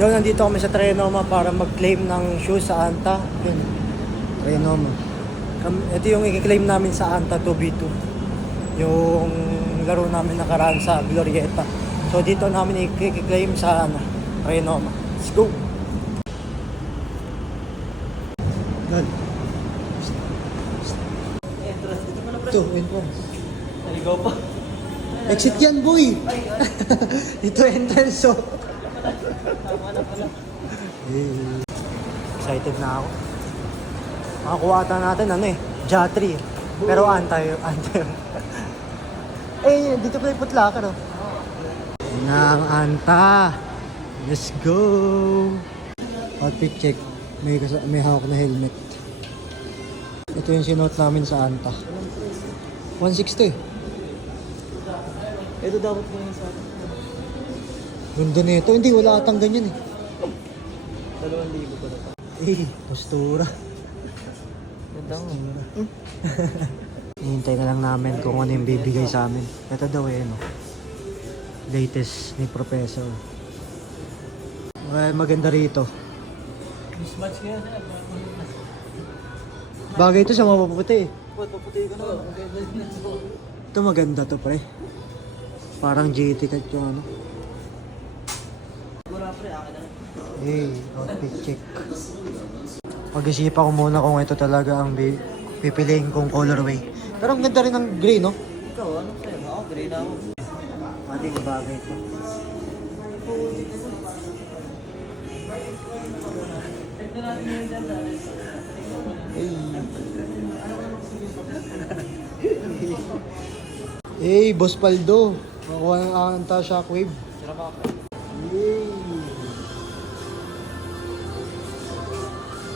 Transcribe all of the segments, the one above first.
Yun, nandito kami sa Trinoma para mag-claim ng shoes sa Anta. Yun, Trinoma. Ito yung i-claim namin sa Anta 2v2. Yung laro namin nakaraan sa Glorieta. So dito namin i-claim sa Trinoma. Let's go! Gan. Ito, entrance. Naligaw pa. Exit yan, boy! Dito entrance, so. Excited na ako. Makakuha ata natin, Jatri. Pero antay. Dito pala yung Putlakan, oh. Nang Anta. Let's go! Outfit check. May hawak na helmet. Ito yung sinuot namin sa Anta. 160 eh. Ito dapat mo yung sa akin. Ganda nito. Hindi, wala atang ganyan eh. 2,000 pa na pa. Postura. Ganda mo. Hihintay na lang namin kung ano yung bibigay sa amin. Ito daw latest ni Professor. Well, maganda rito. Mismatch nga na. Bagay ito sa mapaputi. Paputi ko na. Ito maganda to, pre. Parang GT cut yung Mura pre, akin na. outfit check. Pag-isipan ko muna kung ito talaga ang pipiliin kong colorway. Pero ang ganda rin ng gray, no? Ikaw, ano sa'yo? Ako, gray na ako. Ating bagay ito. Boss Paldo. Makuha ng Anta Shockwave. Tira ka ako.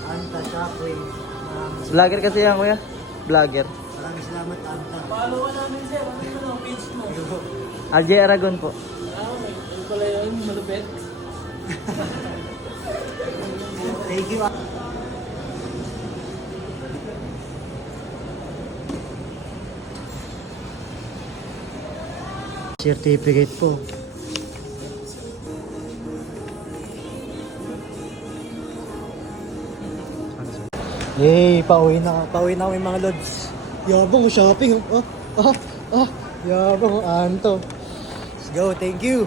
Anta Shockwave. Vlogger kasi yan, kuya. Vlogger. Maraming salamat, Anta. Follow ka namin, sir. Ano ang page mo? Alje Aragon po. Ano pala yun? Malupit? Thank you. Certificate po. Pauwi na kami mga lods. Yabang shopping. Yabang Anto. Let's go, thank you.